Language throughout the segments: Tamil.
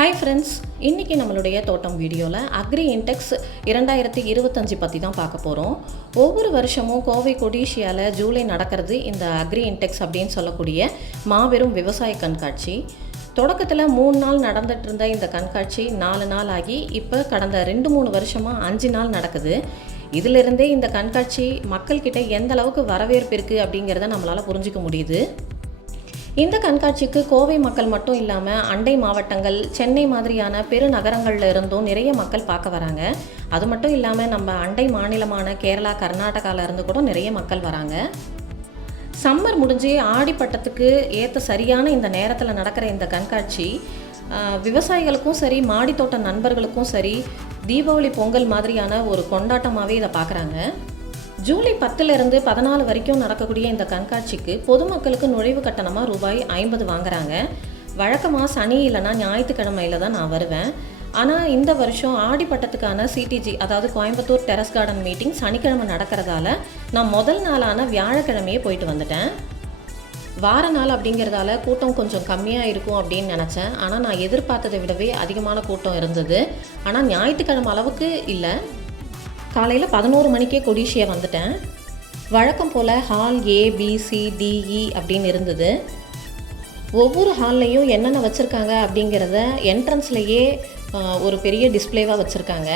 ஹாய் ஃப்ரெண்ட்ஸ், இன்றைக்கி நம்மளுடைய தோட்டம் வீடியோவில் அக்ரி இன்டெக்ஸ் 2025 பற்றி தான் பார்க்க போகிறோம். ஒவ்வொரு வருஷமும் கோவை கொடிஷியாவில் ஜூலை நடக்கிறது இந்த அக்ரி இன்டெக்ஸ் அப்படின்னு சொல்லக்கூடிய மாபெரும் விவசாய கண்காட்சி. தொடக்கத்தில் 3 நாள் நடந்துட்டு இருந்த இந்த கண்காட்சி 4 நாள் ஆகி இப்போ கடந்த 2-3 வருஷமாக 5 நாள் நடக்குது. இதிலிருந்தே இந்த கண்காட்சி மக்கள்கிட்ட எந்த அளவுக்கு வரவேற்பு இருக்குது அப்படிங்கிறத நம்மளால் புரிஞ்சிக்க முடியுது. இந்த கண்காட்சிக்கு கோவை மக்கள் மட்டும் இல்லாமல் அண்டை மாவட்டங்கள், சென்னை மாதிரியான பெருநகரங்களில் இருந்தும் நிறைய மக்கள் பார்க்க வராங்க. அது மட்டும் இல்லாமல் நம்ம அண்டை மாநிலமான கேரளா, கர்நாடகாவில் இருந்து கூட நிறைய மக்கள் வராங்க. சம்மர் முடிஞ்சு ஆடிப்பட்டத்துக்கு ஏற்ற சரியான இந்த நேரத்தில் நடக்கிற இந்த கண்காட்சி விவசாயிகளுக்கும் சரி, மாடித்தோட்ட நண்பர்களுக்கும் சரி, தீபாவளி, பொங்கல் மாதிரியான ஒரு கொண்டாட்டமாகவே இதை பார்க்குறாங்க. ஜூலை 10லிருந்து 14 வரைக்கும் நடக்கக்கூடிய இந்த கண்காட்சிக்கு பொதுமக்களுக்கு நுழைவு கட்டணமாக ரூபாய் 50 வாங்குறாங்க. வழக்கமாக சனி இல்லைனா ஞாயிற்றுக்கிழமையில் தான் நான் வருவேன். ஆனால் இந்த வருஷம் ஆடிப்பட்டத்துக்கான சிடிஜி, அதாவது கோயம்புத்தூர் டெரஸ் கார்டன் மீட்டிங் சனிக்கிழமை நடக்கிறதால நான் முதல் நாளான வியாழக்கிழமையே போயிட்டு வந்துட்டேன். வார நாள் அப்படிங்கிறதால கூட்டம் கொஞ்சம் கம்மியாக இருக்கும் அப்படின்னு நினச்சேன். ஆனால் நான் எதிர்பார்த்ததை விடவே அதிகமான கூட்டம் இருந்தது. ஆனால் ஞாயிற்றுக்கிழமை அளவுக்கு இல்லை. காலையில் 11 மணிக்கே கொடிஷியா வந்துட்டேன். வழக்கம் போல் ஹால் ABCDE அப்படின்னு இருந்தது. ஒவ்வொரு ஹால்லையும் என்னென்ன வச்சுருக்காங்க அப்படிங்கிறத என்ட்ரன்ஸ்லேயே ஒரு பெரிய டிஸ்பிளேவாக வச்சுருக்காங்க.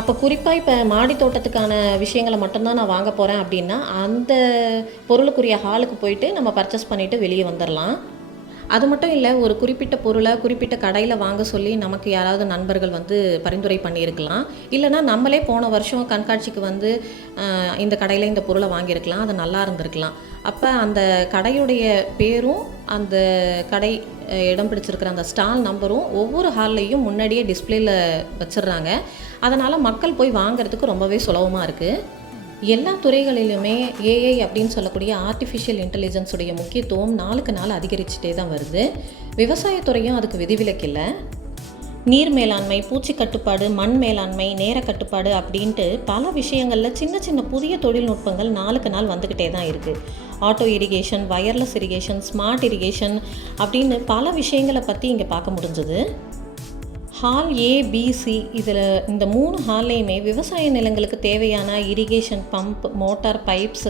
அப்போ குறிப்பாக இப்போ மாடி தோட்டத்துக்கான விஷயங்களை மட்டும்தான் நான் வாங்க போகிறேன் அப்படின்னா அந்த பொருளுக்குரிய ஹாலுக்கு போயிட்டு நம்ம பர்ச்சேஸ் பண்ணிவிட்டு வெளியே வந்துடலாம். அது மட்டும் இல்லை, ஒரு குறிப்பிட்ட பொருளை குறிப்பிட்ட கடையில் வாங்க சொல்லி நமக்கு யாராவது நண்பர்கள் வந்து பரிந்துரை பண்ணியிருக்கலாம். இல்லைனா நம்மளே போன வருஷம் கண்காட்சிக்கு வந்து இந்த கடையில் இந்த பொருளை வாங்கியிருக்கலாம், அது நல்லா இருந்திருக்கலாம். அப்போ அந்த கடையுடைய பேரும் அந்த கடை இடம் பிடிச்சிருக்கிற அந்த ஸ்டால் நம்பரும் ஒவ்வொரு ஹால்லையும் முன்னாடியே டிஸ்பிளேயில் வச்சிடுறாங்க. அதனால் மக்கள் போய் வாங்கிறதுக்கு ரொம்பவே சுலபமாக இருக்குது. எல்லா துறைகளிலுமே AI அப்படின்னு சொல்லக்கூடிய ஆர்டிஃபிஷியல் இன்டெலிஜென்ஸுடைய முக்கியத்துவம் நாளுக்கு நாள் அதிகரிச்சுட்டே தான் வருது. விவசாயத்துறையும் அதுக்கு விதிவிலக்கில்லை. நீர் மேலாண்மை, பூச்சி கட்டுப்பாடு, மண் மேலாண்மை, நேர கட்டுப்பாடு அப்படின்ட்டு பல விஷயங்களில் சின்ன சின்ன புதிய தொழில்நுட்பங்கள் நாளுக்கு நாள் வந்துக்கிட்டே தான் இருக்குது. Auto irrigation, wireless irrigation, smart irrigation அப்படின்னு பல விஷயங்களை பற்றி இங்கே பார்க்க முடிஞ்சது. ஹால் ABC இதில் இந்த 3 ஹால்லையுமே விவசாய நிலங்களுக்கு தேவையான இரிகேஷன் பம்ப், மோட்டார் பைப்ஸ்,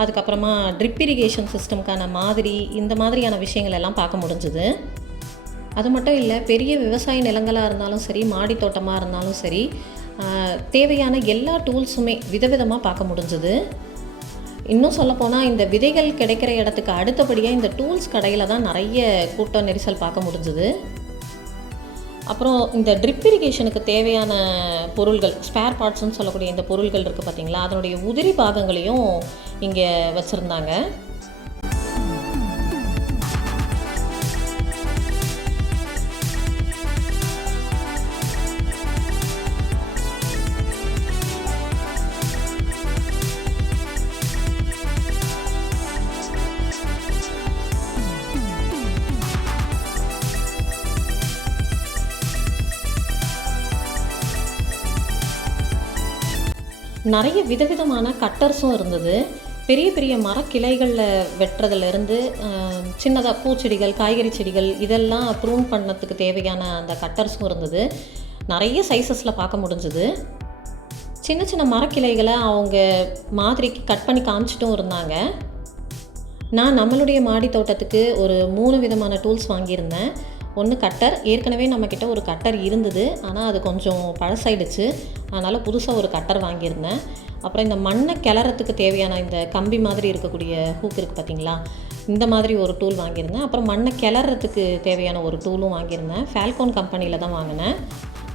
அதுக்கப்புறமா ட்ரிப் இரிகேஷன் சிஸ்டம்க்கான மாதிரி, இந்த மாதிரியான விஷயங்கள் எல்லாம் பார்க்க முடிஞ்சுது. அது மட்டும் இல்லை, பெரிய விவசாய நிலங்களாக இருந்தாலும் சரி, மாடி தோட்டமாக இருந்தாலும் சரி, தேவையான எல்லா டூல்ஸுமே விதவிதமாக பார்க்க முடிஞ்சுது. இன்னும் சொல்லப்போனால் இந்த விதைகள் கிடைக்கிற இடத்துக்கு அடுத்தபடியாக இந்த டூல்ஸ் கடையில் தான் நிறைய கூட்ட நெரிசல் பார்க்க முடிஞ்சுது. அப்புறம் இந்த ட்ரிப் இரிகேஷனுக்கு தேவையான பொருள்கள், ஸ்பேர் பார்ட்ஸ்ன்னு சொல்லக்கூடிய இந்த பொருள்கள் இருக்குது பார்த்திங்களா, அதனுடைய உதிரி பாகங்களையும் இங்கே வச்சுருந்தாங்க. நிறைய விதவிதமான கட்டர்ஸும் இருந்தது. பெரிய பெரிய மரக்கிளைகளில் வெட்டுறதுலேருந்து சின்னதாக பூச்செடிகள், காய்கறி செடிகள் இதெல்லாம் ப்ரூன் பண்ணத்துக்கு தேவையான அந்த கட்டர்ஸும் இருந்தது. நிறைய சைஸஸில் பார்க்க முடிஞ்சுது. சின்ன சின்ன மரக்கிளைகளை அவங்க மாதிரிக்கு கட் பண்ணி காமிச்சிட்டும் இருந்தாங்க. நான் நம்மளுடைய மாடி தோட்டத்துக்கு ஒரு 3 விதமான டூல்ஸ் வாங்கியிருந்தேன். ஒன்று கட்டர், ஏற்கனவே நம்மக்கிட்ட ஒரு கட்டர் இருந்தது, ஆனால் அது கொஞ்சம் பழசாயிடுச்சு. அதனால் புதுசாக ஒரு கட்டர் வாங்கியிருந்தேன். அப்புறம் இந்த மண்ணை கிளறத்துக்கு தேவையான இந்த கம்பி மாதிரி இருக்கக்கூடிய ஹூக் இருக்குது பார்த்திங்களா, இந்த மாதிரி ஒரு டூல் வாங்கியிருந்தேன். அப்புறம் மண்ணை கிளறத்துக்கு தேவையான ஒரு டூலும் வாங்கியிருந்தேன். ஃபால்கோன் கம்பெனியில் தான் வாங்கினேன்.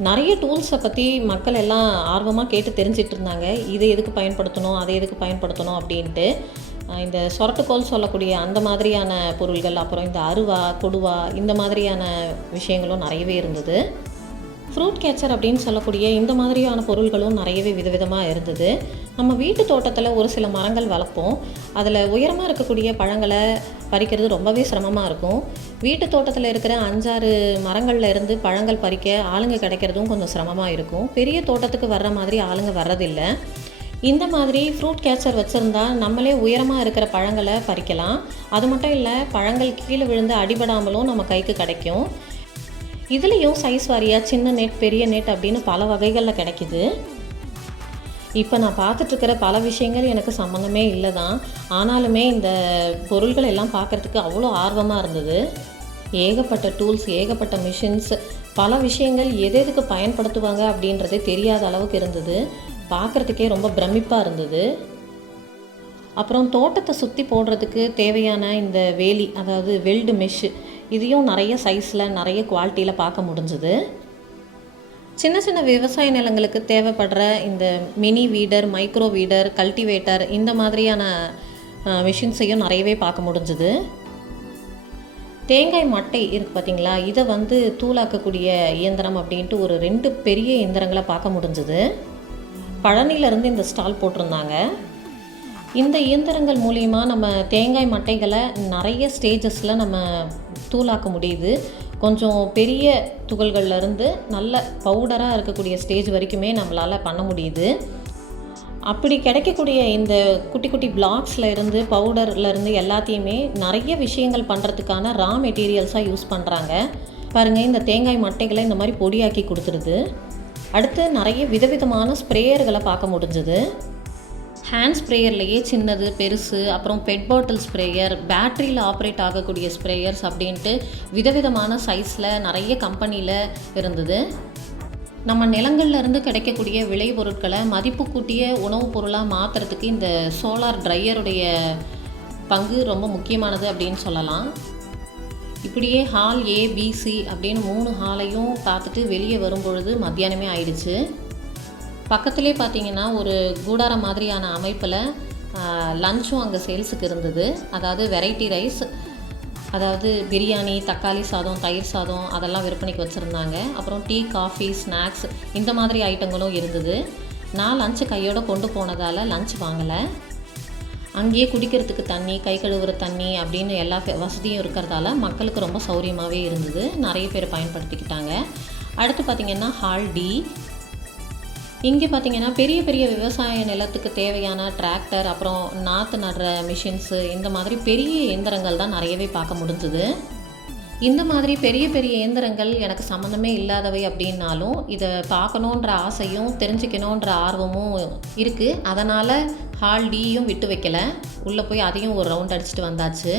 நிறைய டூல்ஸை பற்றி மக்கள் எல்லாம் ஆர்வமாக கேட்டு தெரிஞ்சிட்டு இருந்தாங்க. இதை எதுக்கு பயன்படுத்தணும், அதை எதுக்கு பயன்படுத்தணும் அப்படின்ட்டு. இந்த சொரட்டுக்கோல் சொல்லக்கூடிய அந்த மாதிரியான பொருள்கள், அப்புறம் இந்த அருவா, கொடுவா, இந்த மாதிரியான விஷயங்களும் நிறையவே இருந்தது. ஃப்ரூட் கேச்சர் அப்படின்னு சொல்லக்கூடிய இந்த மாதிரியான பொருள்களும் நிறையவே விதவிதமாக இருந்தது. நம்ம வீட்டு தோட்டத்தில் ஒரு சில மரங்கள் வளர்ப்போம். அதில் உயரமாக இருக்கக்கூடிய பழங்களை பறிக்கிறது ரொம்பவே சிரமமாக இருக்கும். வீட்டு தோட்டத்தில் இருக்கிற 5-6 மரங்களில் இருந்து பழங்கள் பறிக்க ஆளுங்க கிடைக்கிறதும் கொஞ்சம் சிரமமாக இருக்கும். பெரிய தோட்டத்துக்கு வர்ற மாதிரி ஆளுங்க வர்றதில்லை. இந்த மாதிரி ஃப்ரூட் கேச்சர் வச்சுருந்தா நம்மளே உயரமாக இருக்கிற பழங்களை பறிக்கலாம். அது மட்டும் இல்லை, பழங்கள் கீழே விழுந்து அடிபடாமலும் நம்ம கைக்கு கிடைக்கும். இதுலேயும் சைஸ் வாரியாக சின்ன நெட், பெரிய நெட் அப்படின்னு பல வகைகளில் கிடைக்கிது. இப்போ நான் பார்த்துட்ருக்கிற பல விஷயங்கள் எனக்கு சம்மந்தமே இல்லை தான். ஆனாலுமே இந்த பொருள்கள் எல்லாம் பார்க்குறதுக்கு அவ்வளோ ஆர்வமாக இருந்தது. ஏகப்பட்ட டூல்ஸ், ஏகப்பட்ட மிஷின்ஸ், பல விஷயங்கள் எதுக்கு பயன்படுத்துவாங்க அப்படின்றதே தெரியாத அளவுக்கு இருந்தது. பார்க்குறதுக்கே ரொம்ப பிரமிப்பாக இருந்தது. அப்புறம் தோட்டத்தை சுற்றி போடுறதுக்கு தேவையான இந்த வேலி, அதாவது வெல்டு மெஷ்ஷு, இதையும் நிறைய சைஸில், நிறைய குவாலிட்டியில் பார்க்க முடிஞ்சுது. சின்ன சின்ன விவசாய நிலங்களுக்கு தேவைப்படுற இந்த மினி வீடர், மைக்ரோ வீடர், கல்டிவேட்டர், இந்த மாதிரியான மிஷின்ஸையும் நிறையவே பார்க்க முடிஞ்சுது. தேங்காய் மட்டை இருக்குது பார்த்திங்களா, இதை தூளாக்கக்கூடிய இயந்திரம் அப்படின்ட்டு ஒரு 2 பெரிய இயந்திரங்களை பார்க்க முடிஞ்சுது. பழனியிலேருந்து இந்த ஸ்டால் போட்டிருந்தாங்க. இந்த இயந்திரங்கள் மூலிமா நம்ம தேங்காய் மட்டைகளை நிறைய ஸ்டேஜஸில் நம்ம தூளாக்க முடியுது. கொஞ்சம் பெரிய துகள்கள்லேருந்து நல்ல பவுடராக இருக்கக்கூடிய ஸ்டேஜ் வரைக்குமே நம்மளால் பண்ண முடியுது. அப்படி கிடைக்கக்கூடிய இந்த குட்டி குட்டி பிளாக்ஸில் இருந்து, பவுடர்லேருந்து எல்லாத்தையுமே நிறைய விஷயங்கள் பண்ணுறதுக்கான ரா மெட்டீரியல்ஸாக யூஸ் பண்ணுறாங்க. பாருங்கள், இந்த தேங்காய் மட்டைகளை இந்த மாதிரி பொடியாக்கி கொடுத்துருது. அடுத்து நிறைய விதவிதமான ஸ்ப்ரேயர்களை பார்க்க முடிஞ்சுது. ஹேண்ட் ஸ்ப்ரேயர்லேயே சின்னது, பெருசு, அப்புறம் பெட் பாட்டில் ஸ்ப்ரேயர், பேட்டரியில் ஆப்ரேட் ஆகக்கூடிய ஸ்ப்ரேயர்ஸ் அப்படின்ட்டு விதவிதமான சைஸில் நிறைய கம்பெனியில் இருந்தது. நம்ம நிலங்கள்லேருந்து கிடைக்கக்கூடிய விளைபொருட்களை மதிப்பு கூட்டிய உணவுப் பொருளாக மாற்றுறதுக்கு இந்த சோலார் ட்ரையருடைய பங்கு ரொம்ப முக்கியமானது அப்படின்னு சொல்லலாம். இப்படியே ஹால் A, B, C அப்படின்னு 3 ஹாலையும் பார்த்துட்டு வெளியே வரும்பொழுது மத்தியானமே ஆயிடுச்சு. பக்கத்துலேயே பார்த்திங்கன்னா ஒரு கூடாரம் மாதிரியான அமைப்பில் லஞ்சும் அங்கே சேல்ஸுக்கு இருந்தது. அதாவது வெரைட்டி ரைஸ், அதாவது பிரியாணி, தக்காளி சாதம், தயிர் சாதம் அதெல்லாம் விற்பனைக்கு வச்சுருந்தாங்க. அப்புறம் டீ, காஃபி, ஸ்நாக்ஸ் இந்த மாதிரி ஐட்டங்களும் இருந்தது. நான் லஞ்சு கையோடு கொண்டு போனதால் லஞ்ச் வாங்கலை. அங்கேயே குடிக்கிறதுக்கு தண்ணி, கை கழுவுற தண்ணி அப்படின்னு எல்லா வசதியும் இருக்கிறதால மக்களுக்கு ரொம்ப சௌரியமாகவே இருந்தது. நிறைய பேர் பயன்படுத்திக்கிட்டாங்க. அடுத்து பார்த்திங்கன்னா ஹால் D. இங்கே பார்த்திங்கன்னா பெரிய பெரிய விவசாய நிலத்துக்கு தேவையான டிராக்டர், அப்புறம் நாற்று நடுற மிஷின்ஸு, இந்த மாதிரி பெரிய இயந்திரங்கள் தான் நிறையவே பார்க்க முடிஞ்சுது. இந்த மாதிரி பெரிய பெரிய இயந்திரங்கள் எனக்கு சம்மந்தமே இல்லாதவை அப்படின்னாலும் இதை பார்க்கணுன்ற ஆசையும் தெரிஞ்சுக்கணுன்ற ஆர்வமும் இருக்குது. அதனால் ஹால் Dயும் விட்டு வைக்கலை. உள்ளே போய் அதையும் ஒரு ரவுண்ட் அடிச்சுட்டு வந்தாச்சு.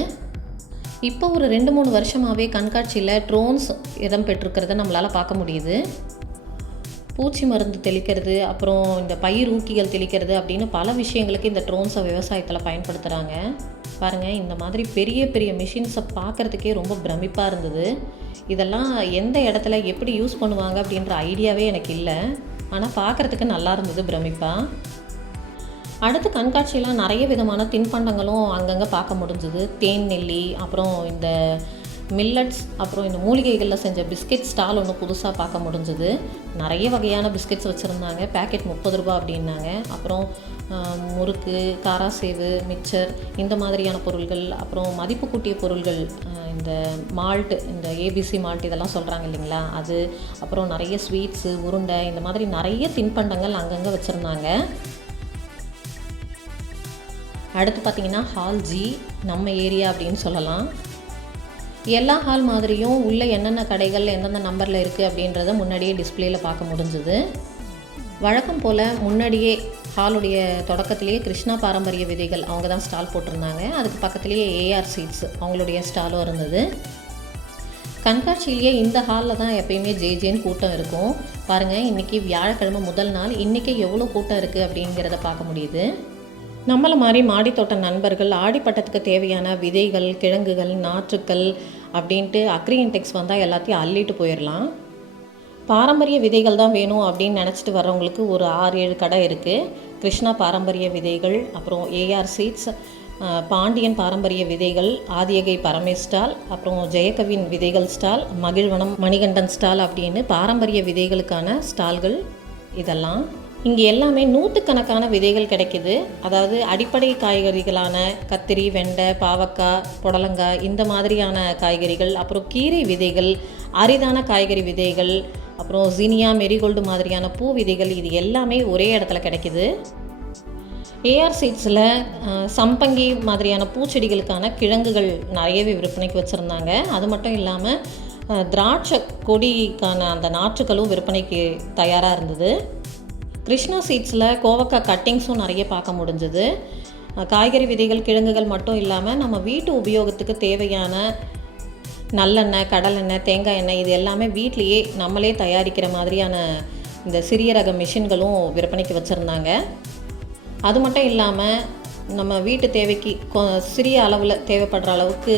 இப்போ ஒரு 2-3 வருஷமாகவே கண்காட்சியில் ட்ரோன்ஸ் இடம் பெற்றிருக்கிறத நம்மளால் பார்க்க முடியுது. பூச்சி மருந்து தெளிக்கிறது, அப்புறம் இந்த பயிர் ஊக்கிகள் தெளிக்கிறது அப்படின்னு பல விஷயங்களுக்கு இந்த ட்ரோன்ஸை விவசாயத்தில் பயன்படுத்துகிறாங்க. பாருங்கள், இந்த மாதிரி பெரிய பெரிய மிஷின்ஸை பார்க்குறதுக்கே ரொம்ப பிரமிப்பாக இருந்தது. இதெல்லாம் எந்த இடத்துல எப்படி யூஸ் பண்ணுவாங்க அப்படின்ற ஐடியாவே எனக்கு இல்லை. ஆனால் பார்க்குறதுக்கு நல்லா இருந்தது பிரமிப்பாக. அடுத்து கண்காட்சியெலாம் நிறைய விதமான தின்பண்டங்களும் அங்கங்கே பார்க்க முடிஞ்சுது. தேன் நெல்லி, அப்புறம் இந்த மில்லட்ஸ், அப்புறம் இந்த மூலிகைகளில் செஞ்ச பிஸ்கெட் ஸ்டால் ஒன்று புதுசாக பார்க்க முடிஞ்சுது. நிறைய வகையான பிஸ்கெட்ஸ் வச்சுருந்தாங்க. பேக்கெட் 30 ரூபா அப்படின்னாங்க. அப்புறம் முறுக்கு, காராசேவு, மிக்சர் இந்த மாதிரியான பொருள்கள், அப்புறம் மதிப்பு கூட்டிய பொருள்கள், இந்த மால்ட்டு, இந்த ABC மால்ட் இதெல்லாம் சொல்கிறாங்க இல்லைங்களா, அது, அப்புறம் நிறைய ஸ்வீட்ஸு, உருண்டை, இந்த மாதிரி நிறைய தின்பண்டங்கள் அங்கங்கே வச்சுருந்தாங்க. அடுத்து பார்த்திங்கன்னா ஹால் G, நம்ம ஏரியா அப்படின்னு சொல்லலாம். எல்லா ஹால் மாதிரியும் உள்ளே என்னென்ன கடைகள் எந்தெந்த நம்பரில் இருக்குது அப்படின்றத முன்னாடியே டிஸ்பிளேயில் பார்க்க முடிஞ்சுது. வழக்கம் போல் முன்னாடியே ஹாலுடைய தொடக்கத்திலேயே கிருஷ்ணா பாரம்பரிய விதைகள் அவங்க தான் ஸ்டால் போட்டிருந்தாங்க. அதுக்கு பக்கத்துலேயே AR சீட்ஸ் அவங்களுடைய ஸ்டாலும் இருந்தது. கண்காட்சியிலேயே இந்த ஹாலில் தான் எப்பயுமே ஜேன்னு கூட்டம் இருக்கும். பாருங்கள், இன்றைக்கி வியாழக்கிழமை முதல் நாள், இன்றைக்கி எவ்வளோ கூட்டம் இருக்குது அப்படிங்கிறத பார்க்க முடியுது. நம்மளை மாதிரி மாடித்தோட்ட நண்பர்கள் ஆடிப்பட்டத்துக்கு தேவையான விதைகள், கிழங்குகள், நாற்றுக்கள் அப்படின்ட்டு அக்ரி இன்டெக்ஸ் வந்தால் எல்லாத்தையும் அள்ளிட்டு போயிடலாம். பாரம்பரிய விதைகள் தான் வேணும் அப்படின்னு நினச்சிட்டு வர்றவங்களுக்கு ஒரு 6-7 கடை இருக்குது. கிருஷ்ணா பாரம்பரிய விதைகள், அப்புறம் AR சீட்ஸ், பாண்டியன் பாரம்பரிய விதைகள், ஆதியகை பரமேஷ் ஸ்டால், அப்புறம் ஜெயகவின் விதைகள் ஸ்டால், மகிழ்வனம் மணிகண்டன் ஸ்டால் அப்படின்னு பாரம்பரிய விதைகளுக்கான ஸ்டால்கள் இதெல்லாம். இங்கே எல்லாமே நூற்றுக்கணக்கான விதைகள் கிடைக்கிது. அதாவது அடிப்படை காய்கறிகளான கத்திரி, வெண்டை, பாவக்காய், புடலங்காய் இந்த மாதிரியான காய்கறிகள், அப்புறம் கீரை விதைகள், அரிதான காய்கறி விதைகள், அப்புறம் ஜீனியா, மெரிகோல்டு மாதிரியான பூ விதைகள், இது எல்லாமே ஒரே இடத்துல கிடைக்கிது. AR சீட்ஸில் சம்பங்கி மாதிரியான பூச்செடிகளுக்கான கிழங்குகள் நிறையவே விற்பனைக்கு வச்சுருந்தாங்க. அது மட்டும் இல்லாமல் திராட்சை கொடிக்கான அந்த நாற்றுகளும் விற்பனைக்கு தயாராக இருந்தது. கிருஷ்ணா சீட்ஸில் கோவக்காய் கட்டிங்ஸும் நிறைய பார்க்க முடிஞ்சது. காய்கறி விதைகள், கிழங்குகள் மட்டும் இல்லாமல் நம்ம வீட்டு உபயோகத்துக்கு தேவையான நல்லெண்ணெய், கடலெண்ணெய், தேங்காய் எண்ணெய் இது எல்லாமே வீட்லேயே நம்மளே தயாரிக்கிற மாதிரியான இந்த சிறிய ரக மிஷின்களும் விற்பனைக்கு வச்சுருந்தாங்க. அது மட்டும் இல்லாமல் நம்ம வீட்டு தேவைக்கு சிறிய அளவில் தேவைப்படுற அளவுக்கு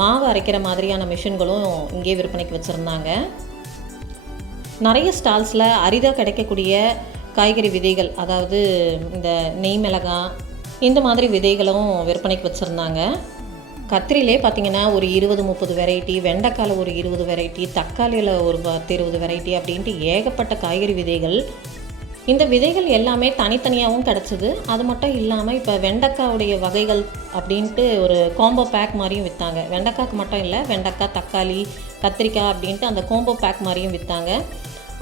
மாவு அரைக்கிற மாதிரியான மிஷின்களும் இங்கே விற்பனைக்கு வச்சுருந்தாங்க. நிறைய ஸ்டால்ஸில் அரிதாக கிடைக்கக்கூடிய காய்கறி விதைகள், அதாவது இந்த நெய் மிளகாய் இந்த மாதிரி விதைகளும் விற்பனைக்கு வச்சுருந்தாங்க. கத்திரிலே பார்த்திங்கன்னா ஒரு 20-30 வெரைட்டி, வெண்டைக்காயில் ஒரு 20 வெரைட்டி, தக்காளியில் ஒரு 10-20 வெரைட்டி அப்படின்ட்டு ஏகப்பட்ட காய்கறி விதைகள். இந்த விதைகள் எல்லாமே தனித்தனியாகவும் கிடச்சிது. அது மட்டும் இல்லாமல் இப்போ வெண்டைக்காவுடைய வகைகள் அப்படின்ட்டு ஒரு காம்போ பேக் மாதிரியும் விற்றாங்க. வெண்டைக்காய்க்கு மட்டும் இல்லை, வெண்டைக்காய், தக்காளி, கத்திரிக்காய் அப்படின்ட்டு அந்த காம்போ பேக் மாதிரியும் விற்றாங்க.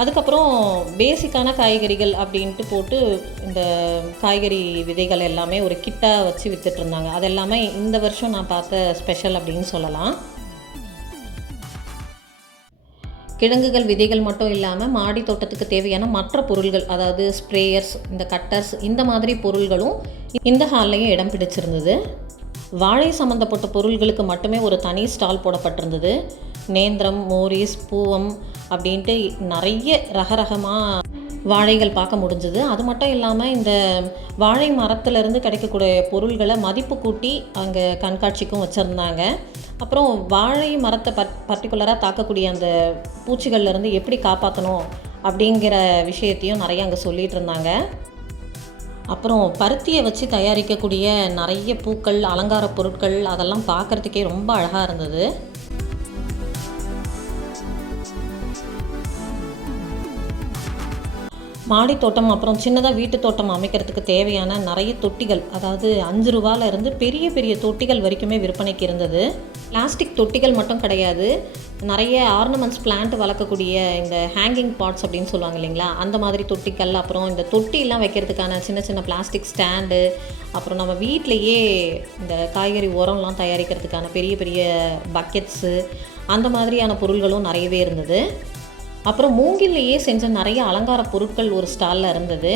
அதுக்கப்புறம் பேசிக்கான காய்கறிகள் அப்படின்ட்டு போட்டு இந்த காய்கறி விதைகள் எல்லாமே ஒரு கிட்டாக வச்சு விற்றுட்ருந்தாங்க. அது எல்லாமே இந்த வருஷம் நான் பார்த்த ஸ்பெஷல் அப்படின்னு சொல்லலாம். கிழங்குகள், விதைகள் மட்டும் இல்லாமல் மாடி தோட்டத்துக்கு தேவையான மற்ற பொருள்கள், அதாவது ஸ்ப்ரேயர்ஸ், இந்த கட்டர்ஸ், இந்த மாதிரி பொருள்களும் இந்த ஹால்லையும் இடம் பிடிச்சிருந்தது. வாழை சம்மந்தப்பட்ட பொருள்களுக்கு மட்டுமே ஒரு தனி ஸ்டால் போடப்பட்டிருந்தது. நேந்திரம், மோரிஸ், பூவம் அப்படின்ட்டு நிறைய ரகரகமாக வாழைகள் பார்க்க முடிஞ்சது. அது மட்டும் இல்லாமல் இந்த வாழை மரத்துலேருந்து கிடைக்கக்கூடிய பொருள்களை மதிப்பு கூட்டி அங்கே கண்காட்சிக்கும் வச்சுருந்தாங்க. அப்புறம் வாழை மரத்தை பர்டிகுலராக தாக்கக்கூடிய அந்த பூச்சிகள்லேருந்து எப்படி காப்பாற்றணும் அப்படிங்கிற விஷயத்தையும் நிறைய அங்கே சொல்லிகிட்டு இருந்தாங்க. அப்புறம் பருத்தியை வச்சு தயாரிக்கக்கூடிய நிறைய பூக்கள், அலங்கார பொருட்கள் அதெல்லாம் பார்க்குறதுக்கே ரொம்ப அழகாக இருந்தது. மாடி தோட்டம், அப்புறம் சின்னதாக வீட்டு தோட்டம் அமைக்கிறதுக்கு தேவையான நிறைய தொட்டிகள், அதாவது 5 ரூபாயிலிருந்து பெரிய பெரிய தொட்டிகள் வரைக்குமே விற்பனைக்கு இருந்தது. பிளாஸ்டிக் தொட்டிகள் மட்டும் கிடையாது, நிறைய ஆர்னமெண்ட்ஸ் பிளான்ட் வளர்க்கக்கூடிய இந்த ஹேங்கிங் பாட்ஸ் அப்படின்னு சொல்லுவாங்க இல்லைங்களா, அந்த மாதிரி தொட்டிகள், அப்புறம் இந்த தொட்டிலாம் வைக்கிறதுக்கான சின்ன சின்ன பிளாஸ்டிக் ஸ்டாண்டு, அப்புறம் நம்ம வீட்டிலையே இந்த காய்கறி உரம்லாம் தயாரிக்கிறதுக்கான பெரிய பெரிய பக்கெட்ஸு, அந்த மாதிரியான பொருள்களும் நிறையவே இருந்தது. அப்புறம் மூங்கில்லையே செஞ்ச நிறைய அலங்கார பொருட்கள் ஒரு ஸ்டாலில் இருந்தது.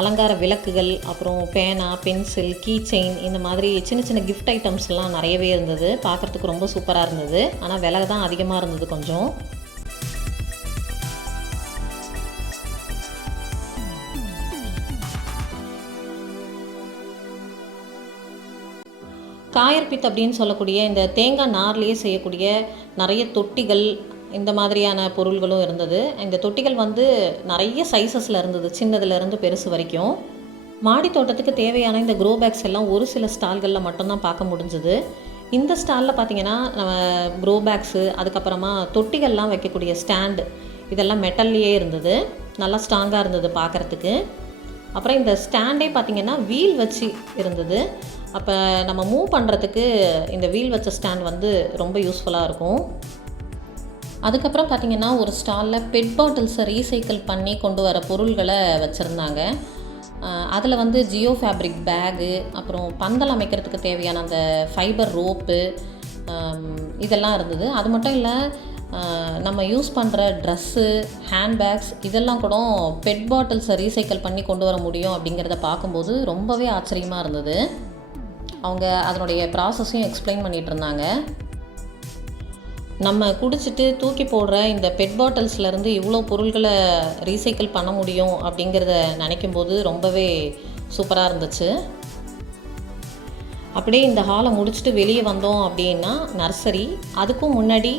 அலங்கார விளக்குகள், அப்புறம் பேனா, பென்சில், கீ செயின், இந்த மாதிரி சின்ன சின்ன கிஃப்ட் ஐட்டம்ஸ்லாம் நிறையவே இருந்தது. பார்க்குறதுக்கு ரொம்ப சூப்பராக இருந்தது. ஆனால் விலை தான் அதிகமாக இருந்தது கொஞ்சம். காயர்பித் அப்படின்னு சொல்லக்கூடிய இந்த தேங்காய் நார்லேயே செய்யக்கூடிய நிறைய தொட்டிகள், இந்த மாதிரியான பொருள்களும் இருந்தது. இந்த தொட்டிகள் வந்து நிறைய சைஸஸில் இருந்தது, சின்னதுலேருந்து பெருசு வரைக்கும். மாடி தோட்டத்துக்கு தேவையான இந்த க்ரோ பேக்ஸ் எல்லாம் ஒரு சில ஸ்டால்களில் மட்டும்தான் பார்க்க முடிஞ்சுது. இந்த ஸ்டாலில் பார்த்திங்கன்னா நம்ம க்ரோ பேக்ஸு, அதுக்கப்புறமா தொட்டிகள்லாம் வைக்கக்கூடிய ஸ்டாண்டு, இதெல்லாம் மெட்டல்லையே இருந்தது. நல்லா ஸ்ட்ராங்காக இருந்தது பார்க்குறதுக்கு. அப்புறம் இந்த ஸ்டாண்டே பார்த்திங்கன்னா வீல் வச்சு இருந்தது. அப்போ நம்ம மூவ் பண்ணுறதுக்கு இந்த வீல் வச்ச ஸ்டாண்ட் வந்து ரொம்ப யூஸ்ஃபுல்லாக இருக்கும். அதுக்கப்புறம் பார்த்திங்கன்னா ஒரு ஸ்டாலில் பெட் பாட்டில்ஸை ரீசைக்கிள் பண்ணி கொண்டு வர பொருள்களை வச்சுருந்தாங்க. அதில் வந்து ஜியோ ஃபேப்ரிக் பேகு, அப்புறம் பந்தல் அமைக்கிறதுக்கு தேவையான அந்த ஃபைபர் ரோப்பு, இதெல்லாம் இருந்தது. அது மட்டும் இல்லை, நம்ம யூஸ் பண்ணுற ட்ரெஸ்ஸு, ஹேண்ட்பேக்ஸ் இதெல்லாம் கூட பெட் பாட்டில்ஸை ரீசைக்கிள் பண்ணி கொண்டு வர முடியும் அப்படிங்கிறத பார்க்கும்போது ரொம்பவே ஆச்சரியமாக இருந்தது. அவங்க அதனுடைய ப்ராசஸையும் எக்ஸ்பிளைன் பண்ணிகிட்டு இருந்தாங்க. நம்ம குடிச்சிட்டு தூக்கி போடுற இந்த பெட் பாட்டில்ஸ்லேருந்து இவ்வளோ பொருள்களை ரீசைக்கிள் பண்ண முடியும் அப்படிங்கிறத நினைக்கும்போது ரொம்பவே சூப்பராக இருந்துச்சு. அப்படியே இந்த ஹாலை முடிச்சுட்டு வெளியே வந்தோம் அப்படின்னா நர்சரி, அதுக்கும் முன்னாடி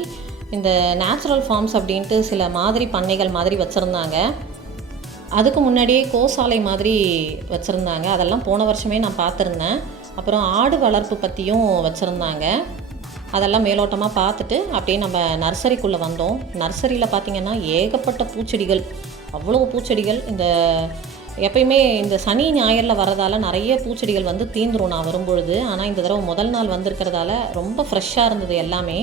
இந்த நேச்சுரல் ஃபார்ம்ஸ் அப்படின்ட்டு சில மாதிரி பண்ணைகள் மாதிரி வச்சுருந்தாங்க. அதுக்கு முன்னாடியே கோசாலை மாதிரி வச்சுருந்தாங்க. அதெல்லாம் போன வருஷமே நான் பார்த்துருந்தேன். அப்புறம் ஆடு வளர்ப்பு பற்றியும் வச்சுருந்தாங்க. அதெல்லாம் மேலோட்டமாக பார்த்துட்டு அப்படியே நம்ம நர்சரிக்குள்ளே வந்தோம். நர்சரியில் பார்த்திங்கன்னா ஏகப்பட்ட பூச்செடிகள், அவ்வளோ பூச்செடிகள். இந்த எப்பயுமே இந்த சனி ஞாயிறில் வரதால் நிறைய பூச்செடிகள் வந்து தீந்துரும் நான் வரும்பொழுது. ஆனால் இந்த தடவை முதல் நாள் வந்திருக்கிறதால ரொம்ப ஃப்ரெஷ்ஷாக இருந்தது எல்லாமே.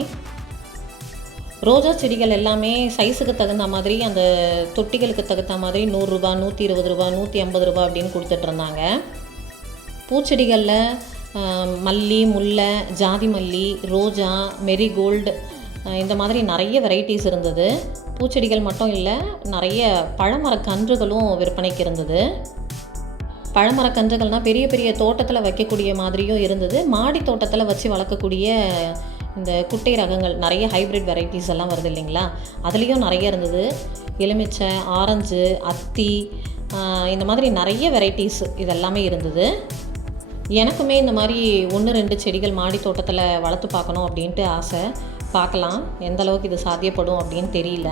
ரோஜா செடிகள் எல்லாமே சைஸுக்கு தகுந்த மாதிரி, அந்த தொட்டிகளுக்கு தகுந்த மாதிரி 100 ரூபா, 120 ரூபா, 150 ரூபா அப்படின்னு கொடுத்துட்ருந்தாங்க. பூச்செடிகளில் மல்லி, முல்லை, ஜாதி மல்லி, ரோஜா, மெரிகோல்டு, இந்த மாதிரி நிறைய வெரைட்டிஸ் இருந்தது. பூச்செடிகள் மட்டும் இல்லை, நிறைய பழமரக்கன்றுகளும் விற்பனைக்கு இருந்தது. பழமரக்கன்றுகள்னால் பெரிய பெரிய தோட்டத்தில் வைக்கக்கூடிய மாதிரியும் இருந்தது. மாடி தோட்டத்தில் வச்சு வளர்க்கக்கூடிய இந்த குட்டை ரகங்கள், நிறைய ஹைப்ரிட் வெரைட்டிஸ் எல்லாம் வருது இல்லைங்களா, அதுலேயும் நிறைய இருந்தது. எலுமிச்சை, ஆரஞ்சு, அத்தி, இந்த மாதிரி நிறைய வெரைட்டிஸ் இதெல்லாமே இருந்தது. எனக்குமே இந்த மாதிரி 1-2 செடிகள் மாடி தோட்டத்தில் வளர்த்து பார்க்கணும் அப்படின்ட்டு ஆசை. பார்க்கலாம் எந்த அளவுக்கு இது சாத்தியப்படும் அப்படின்னு தெரியல.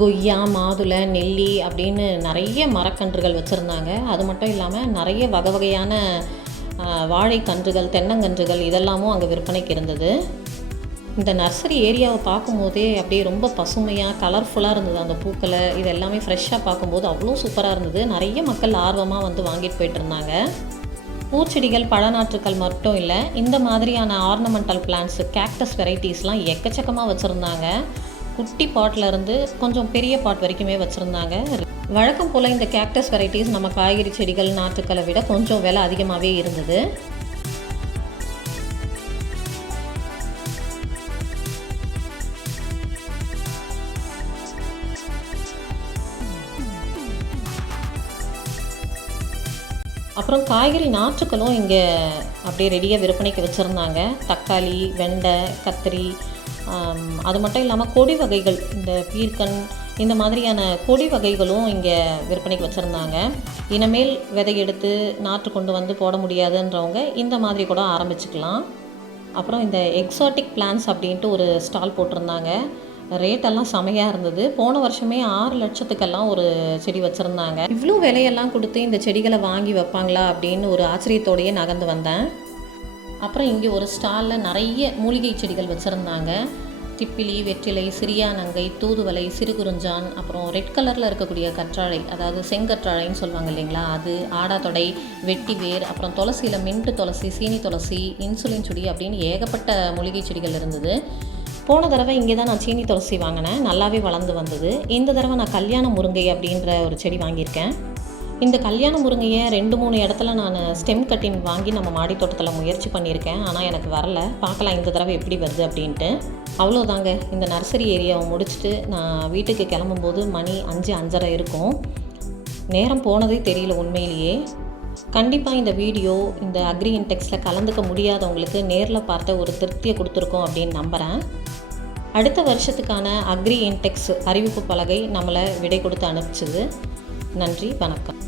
கொய்யா, மாதுளை, நெல்லி அப்படின்னு நிறைய மரக்கன்றுகள் வச்சுருந்தாங்க. அது மட்டும் இல்லாமல் நிறைய வகை வகையான வாழைக்கன்றுகள், தென்னங்கன்றுகள் இதெல்லாமும் அங்கே விற்பனைக்கு இருந்தது. இந்த நர்சரி ஏரியாவை பார்க்கும்போதே அப்படியே ரொம்ப பசுமையாக கலர்ஃபுல்லாக இருந்தது. அந்த பூக்களை இது எல்லாமே ஃப்ரெஷ்ஷாக பார்க்கும்போது அவ்வளோ சூப்பராக இருந்தது. நிறைய மக்கள் ஆர்வமாக வந்து வாங்கிட்டு போயிட்டு இருந்தாங்க. பூச்செடிகள், பழநாற்றுக்கள் மட்டும் இல்லை, இந்த மாதிரியான ஆர்னமெண்டல் பிளான்ட்ஸ், கேக்டஸ் வெரைட்டிஸ்லாம் எக்கச்சக்கமாக வச்சுருந்தாங்க. குட்டி பாட்டில் இருந்து கொஞ்சம் பெரிய பாட் வரைக்குமே வச்சுருந்தாங்க. வழக்கம் போல் இந்த கேக்டஸ் வெரைட்டிஸ் நம்ம காய்கறி செடிகள், நாற்றுக்களை விட கொஞ்சம் விலை அதிகமாகவே இருந்தது. அப்புறம் காய்கறி நாற்றுக்களும் இங்கே அப்படியே ரெடியாக விற்பனைக்கு வச்சுருந்தாங்க. தக்காளி, வெண்டை, கத்திரி, அது மட்டும் இல்லாமல் கொடி வகைகள், இந்த பீர்க்கன், இந்த மாதிரியான கொடி வகைகளும் இங்கே விற்பனைக்கு வச்சுருந்தாங்க. இனிமேல் விதை எடுத்து நாற்று கொண்டு வந்து போட முடியாதுன்றவங்க இந்த மாதிரி கூட ஆரம்பிச்சுக்கலாம். அப்புறம் இந்த எக்ஸாட்டிக் பிளான்ஸ் அப்படின்ட்டு ஒரு ஸ்டால் போட்டிருந்தாங்க. ரேட்டெல்லாம் செமையாக இருந்தது. போன வருஷமே 6 லட்சத்துக்கெல்லாம் ஒரு செடி வச்சுருந்தாங்க. இவ்வளோ விலையெல்லாம் கொடுத்து இந்த செடிகளை வாங்கி வைப்பாங்களா அப்படின்னு ஒரு ஆச்சரியத்தோடையே நகர்ந்து வந்தேன். அப்புறம் இங்கே ஒரு ஸ்டாலில் நிறைய மூலிகை செடிகள் வச்சுருந்தாங்க. திப்பிலி, வெற்றிலை, சிறியானங்கை, தூதுவளை, சிறுகுறிஞ்சான், அப்புறம் ரெட் கலரில் இருக்கக்கூடிய கற்றாழை, அதாவது செங்கற்றாழைன்னு சொல்லுவாங்க இல்லைங்களா, அது, ஆடாத்தொடை, வெட்டிவேர், அப்புறம் துளசியில் மின்ட்டு துளசி, சீனி துளசி, இன்சுலின் செடி அப்படின்னு ஏகப்பட்ட மூலிகை செடிகள் இருந்தது. போன தடவை இங்கே தான் நான் சீனி துளசி வாங்கினேன். நல்லாவே வளர்ந்து வந்தது. இந்த தடவை நான் கல்யாண முருங்கை அப்படின்ற ஒரு செடி வாங்கியிருக்கேன். இந்த கல்யாண முருங்கையை 2-3 இடத்துல நான் ஸ்டெம் கட்டிங் வாங்கி நம்ம மாடி தோட்டத்தில் முயற்சி பண்ணியிருக்கேன். ஆனால் எனக்கு வரல. பார்க்கலாம் இந்த தடவை எப்படி வருது அப்படின்ட்டு. அவ்வளோதாங்க, இந்த நர்சரி ஏரியாவை முடிச்சுட்டு நான் வீட்டுக்கு கிளம்பும்போது மணி 5-5:30 இருக்கும். நேரம் போனதே தெரியல உண்மையிலேயே. கண்டிப்பாக இந்த வீடியோ இந்த அக்ரி இன்டெக்ஸில் கலந்துக்க முடியாதவங்களுக்கு நேரில் பார்த்த ஒரு திருப்தியை கொடுத்துருக்கோம் அப்படின்னு நம்புகிறேன். அடுத்த வருஷத்துக்கான அக்ரி இன்டெக்ஸ் அறிவிப்பு பலகை நம்மளை விடை கொடுத்து அனுப்பிச்சிது. நன்றி, வணக்கம்.